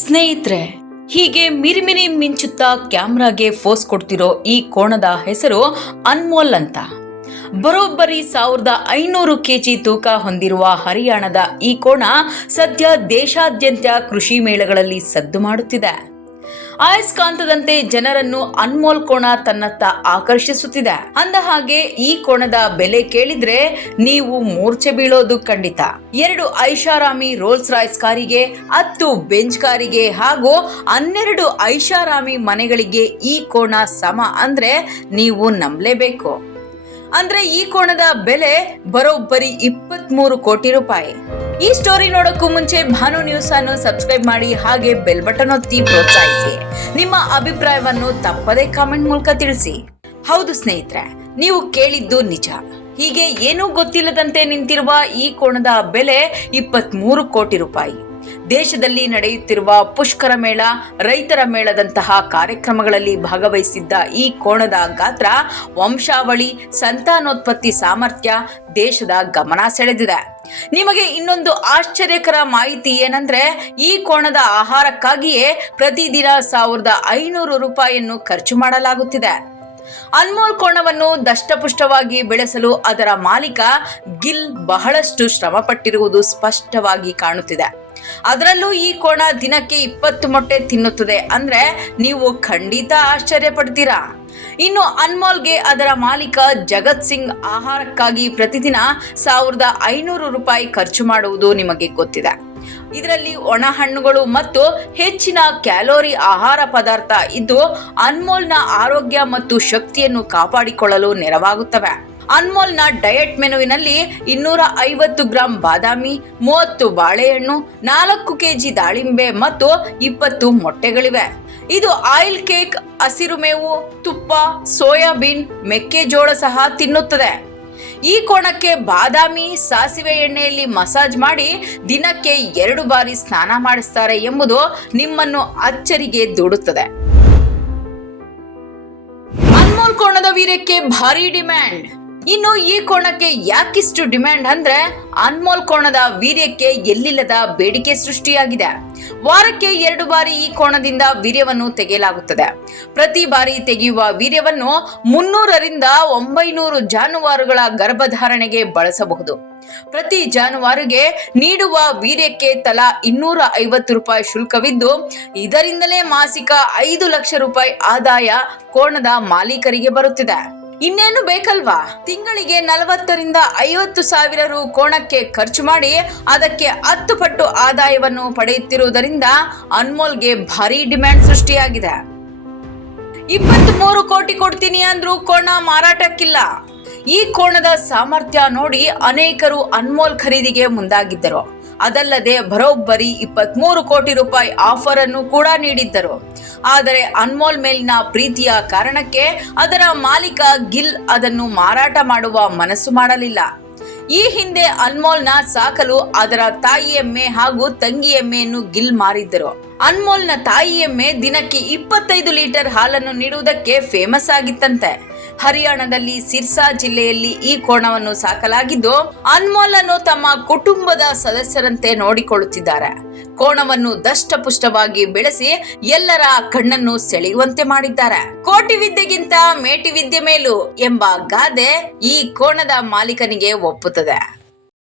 ಸ್ನೇಹಿತರೆ, ಹೀಗೆ ಮಿರಿಮಿರಿ ಮಿಂಚುತ್ತಾ ಕ್ಯಾಮ್ರಾಗೆ ಫೋಸ್ ಕೊಡ್ತಿರೋ ಈ ಕೋಣದ ಹೆಸರು ಅನ್ಮೋಲ್ ಅಂತ. ಬರೋಬ್ಬರಿ 1500 kg ತೂಕ ಹೊಂದಿರುವ ಹರಿಯಾಣದ ಈ ಕೋಣ ಸದ್ಯ ದೇಶಾದ್ಯಂತ ಕೃಷಿ ಮೇಳಗಳಲ್ಲಿ ಸದ್ದು ಮಾಡುತ್ತಿದೆ. ಅಯಸ್ಕಾಂತದಂತೆ ಜನರನ್ನು ಅನ್ಮೋಲ್ ಕೋಣ ತನ್ನತ್ತ ಆಕರ್ಷಿಸುತ್ತಿದೆ. ಅಂದ ಹಾಗೆ ಈ ಕೋಣದ ಬೆಲೆ ಕೇಳಿದ್ರೆ ನೀವು ಮೂರ್ಛೆ ಬೀಳೋದು ಖಂಡಿತ. 2 ಐಷಾರಾಮಿ ರೋಲ್ಸ್ ರಾಯ್ಸ್ ಕಾರಿಗೆ, 10 ಬೆಂಚ್ ಕಾರಿಗೆ ಹಾಗೂ 12 ಐಷಾರಾಮಿ ಮನೆಗಳಿಗೆ ಈ ಕೋಣ ಸಮ ಅಂದ್ರೆ ನೀವು ನಂಬಲೇಬೇಕು. ಅಂದ್ರೆ ಈ ಕೋಣದ ಬೆಲೆ ಬರೋಬ್ಬರಿ 23 ಕೋಟಿ ರೂಪಾಯಿ. ಈ ಸ್ಟೋರಿ ನೋಡೋಕ್ಕೂ ಮುಂಚೆ ಭಾನು ನ್ಯೂಸ್ ಅನ್ನು ಸಬ್ಸ್ಕ್ರೈಬ್ ಮಾಡಿ, ಹಾಗೆ ಬೆಲ್ ಬಟನ್ ಒತ್ತಿ ಪ್ರೋತ್ಸಾಹಿಸಿ. ನಿಮ್ಮ ಅಭಿಪ್ರಾಯವನ್ನು ತಪ್ಪದೇ ಕಾಮೆಂಟ್ ಮೂಲಕ ತಿಳಿಸಿ. ಹೌದು ಸ್ನೇಹಿತರೆ, ನೀವು ಕೇಳಿದ್ದು ನಿಜ. ಹೀಗೆ ಏನೂ ಗೊತ್ತಿಲ್ಲದಂತೆ ನಿಂತಿರುವ ಈ ಕೋಣದ ಬೆಲೆ 23 ಕೋಟಿ ರೂಪಾಯಿ. ದೇಶದಲ್ಲಿ ನಡೆಯುತ್ತಿರುವ ಪುಷ್ಕರ ಮೇಳ, ರೈತರ ಮೇಳದಂತಹ ಕಾರ್ಯಕ್ರಮಗಳಲ್ಲಿ ಭಾಗವಹಿಸಿದ್ದ ಈ ಕೋಣದ ಗಾತ್ರ, ವಂಶಾವಳಿ, ಸಂತಾನೋತ್ಪತ್ತಿ ಸಾಮರ್ಥ್ಯ ದೇಶದ ಗಮನ ಸೆಳೆದಿದೆ. ನಿಮಗೆ ಇನ್ನೊಂದು ಆಶ್ಚರ್ಯಕರ ಮಾಹಿತಿ ಏನಂದ್ರೆ, ಈ ಕೋಣದ ಆಹಾರಕ್ಕಾಗಿಯೇ ಪ್ರತಿದಿನ 1500 ರೂಪಾಯಿಯನ್ನು ಖರ್ಚು ಮಾಡಲಾಗುತ್ತಿದೆ. ಅನ್ಮೋಲ್ ಕೋಣವನ್ನು ದಷ್ಟಪುಷ್ಟವಾಗಿ ಬೆಳೆಸಲು ಅದರ ಮಾಲೀಕ ಗಿಲ್ ಬಹಳಷ್ಟು ಶ್ರಮ ಪಟ್ಟಿರುವುದು ಸ್ಪಷ್ಟವಾಗಿ ಕಾಣುತ್ತಿದೆ. ಅದರಲ್ಲೂ ಈ ಕೋಣ ದಿನಕ್ಕೆ 20 ಮೊಟ್ಟೆ ತಿನ್ನುತ್ತದೆ ಅಂದ್ರೆ ನೀವು ಖಂಡಿತ ಆಶ್ಚರ್ಯ ಪಡ್ತೀರಾ. ಇನ್ನು ಅನ್ಮೋಲ್ಗೆ ಅದರ ಮಾಲೀಕ ಜಗತ್ ಸಿಂಗ್ ಆಹಾರಕ್ಕಾಗಿ ಪ್ರತಿದಿನ 1500 ರೂಪಾಯಿ ಖರ್ಚು ಮಾಡುವುದು ನಿಮಗೆ ಗೊತ್ತಿದೆ. ಇದರಲ್ಲಿ ಒಣ ಹಣ್ಣುಗಳು ಮತ್ತು ಹೆಚ್ಚಿನ ಕ್ಯಾಲೋರಿ ಆಹಾರ ಪದಾರ್ಥ ಇದ್ದು ಅನ್ಮೋಲ್ನ ಆರೋಗ್ಯ ಮತ್ತು ಶಕ್ತಿಯನ್ನು ಕಾಪಾಡಿಕೊಳ್ಳಲು ನೆರವಾಗುತ್ತವೆ. ಅನ್ಮೋಲ್ನ ಡಯಟ್ ಮೆನುವಿನಲ್ಲಿ 250 ಗ್ರಾಂ ಬಾದಾಮಿ, 30 ಬಾಳೆಹಣ್ಣು, 4 kg ದಾಳಿಂಬೆ ಮತ್ತು 20 ಮೊಟ್ಟೆಗಳಿವೆ. ಇದು ಆಯಿಲ್ ಕೇಕ್, ಹಸಿರು ಮೇವು, ತುಪ್ಪ, ಸೋಯಾಬೀನ್, ಮೆಕ್ಕೆಜೋಳ ಸಹ ತಿನ್ನುತ್ತದೆ. ಈ ಕೋಣಕ್ಕೆ ಬಾದಾಮಿ, ಸಾಸಿವೆ ಎಣ್ಣೆಯಲ್ಲಿ ಮಸಾಜ್ ಮಾಡಿ ದಿನಕ್ಕೆ 2 ಬಾರಿ ಸ್ನಾನ ಮಾಡಿಸ್ತಾರೆ ಎಂಬುದು ನಿಮ್ಮನ್ನು ಅಚ್ಚರಿಗೆ ದೂಡುತ್ತದೆ. ಅನ್ಮೋಲ್ ಕೋಣದ ವೀರ್ಯಕ್ಕೆ ಭಾರಿ ಡಿಮ್ಯಾಂಡ್. ಇನ್ನು ಈ ಕೋಣಕ್ಕೆ ಯಾಕಿಷ್ಟು ಡಿಮ್ಯಾಂಡ್ ಅಂದ್ರೆ, ಅನ್ಮೋಲ್ ಕೋಣದ ವೀರ್ಯಕ್ಕೆ ಎಲ್ಲಿಲ್ಲದ ಬೇಡಿಕೆ ಸೃಷ್ಟಿಯಾಗಿದೆ. ವಾರಕ್ಕೆ 2 ಬಾರಿ ಈ ಕೋಣದಿಂದ ವೀರ್ಯವನ್ನು ತೆಗೆಯಲಾಗುತ್ತದೆ. ಪ್ರತಿ ಬಾರಿ ತೆಗೆಯುವ ವೀರ್ಯವನ್ನು 300ರಿಂದ 900 ಜಾನುವಾರುಗಳ ಗರ್ಭಧಾರಣೆಗೆ ಬಳಸಬಹುದು. ಪ್ರತಿ ಜಾನುವಾರುಗೆ ನೀಡುವ ವೀರ್ಯಕ್ಕೆ ತಲಾ 250 ರೂಪಾಯಿ ಶುಲ್ಕವಿದ್ದು, ಇದರಿಂದಲೇ ಮಾಸಿಕ 5 ಲಕ್ಷ ರೂಪಾಯಿ ಆದಾಯ ಕೋಣದ ಮಾಲೀಕರಿಗೆ ಬರುತ್ತಿದೆ. ಇನ್ನೇನು ಬೇಕಲ್ವಾ? ತಿಂಗಳಿಗೆ 40ರಿಂದ 50 ಸಾವಿರ ರು ಕೋಣಕ್ಕೆ ಖರ್ಚು ಮಾಡಿ ಅದಕ್ಕೆ 10 ಪಟ್ಟು ಆದಾಯವನ್ನು ಪಡೆಯುತ್ತಿರುವುದರಿಂದ ಅನ್ಮೋಲ್ಗೆ ಭಾರಿ ಡಿಮ್ಯಾಂಡ್ ಸೃಷ್ಟಿಯಾಗಿದೆ. 23 ಕೋಟಿ ಕೊಡ್ತೀನಿ ಅಂದ್ರೂ ಕೋಣ ಮಾರಾಟಕ್ಕಿಲ್ಲ. ಈ ಕೋಣದ ಸಾಮರ್ಥ್ಯ ನೋಡಿ ಅನೇಕರು ಅನ್ಮೋಲ್ ಖರೀದಿಗೆ ಮುಂದಾಗಿದ್ದರು. ಅದಲ್ಲದೆ ಬರೋಬ್ಬರಿ 23 ಕೋಟಿ ರೂಪಾಯಿ ಆಫರ್ ಅನ್ನು ಕೂಡ ನೀಡಿದ್ದರು. ಆದರೆ ಅನ್ಮೋಲ್ ಮೇಲಿನ ಪ್ರೀತಿಯ ಕಾರಣಕ್ಕೆ ಅದರ ಮಾಲೀಕ ಗಿಲ್ ಅದನ್ನು ಮಾರಾಟ ಮಾಡುವ ಮನಸ್ಸು ಮಾಡಲಿಲ್ಲ. ಈ ಹಿಂದೆ ಅನ್ಮೋಲ್ನ ಸಾಕಲು ಅದರ ತಾಯಿ ಎಮ್ಮೆ ಹಾಗೂ ತಂಗಿ ಎಮ್ಮೆಯನ್ನು ಗಿಲ್ ಮಾರಿದ್ದರು. ಅನ್ಮೋಲ್ನ ತಾಯಿ ಎಮ್ಮೆ ದಿನಕ್ಕೆ 25 ಲೀಟರ್ ಹಾಲನ್ನು ನೀಡುವುದಕ್ಕೆ ಫೇಮಸ್ ಆಗಿತ್ತಂತೆ. ಹರಿಯಾಣದಲ್ಲಿ ಸಿರ್ಸಾ ಜಿಲ್ಲೆಯಲ್ಲಿ ಈ ಕೋಣವನ್ನು ಸಾಕಲಾಗಿದ್ದು, ಅನ್ಮೋಲ್ ಅನ್ನು ತಮ್ಮ ಕುಟುಂಬದ ಸದಸ್ಯರಂತೆ ನೋಡಿಕೊಳ್ಳುತ್ತಿದ್ದಾರೆ. ಕೋಣವನ್ನು ದಷ್ಟಪುಷ್ಟವಾಗಿ ಬೆಳೆಸಿ ಎಲ್ಲರ ಕಣ್ಣನ್ನು ಸೆಳೆಯುವಂತೆ ಮಾಡಿದ್ದಾರೆ. ಕೋಟಿ ವಿದ್ಯೆಗಿಂತ ಮೇಟಿ ವಿದ್ಯೆ ಮೇಲು ಎಂಬ ಗಾದೆ ಈ ಕೋಣದ ಮಾಲೀಕನಿಗೆ ಒಪ್ಪುತ್ತದೆ.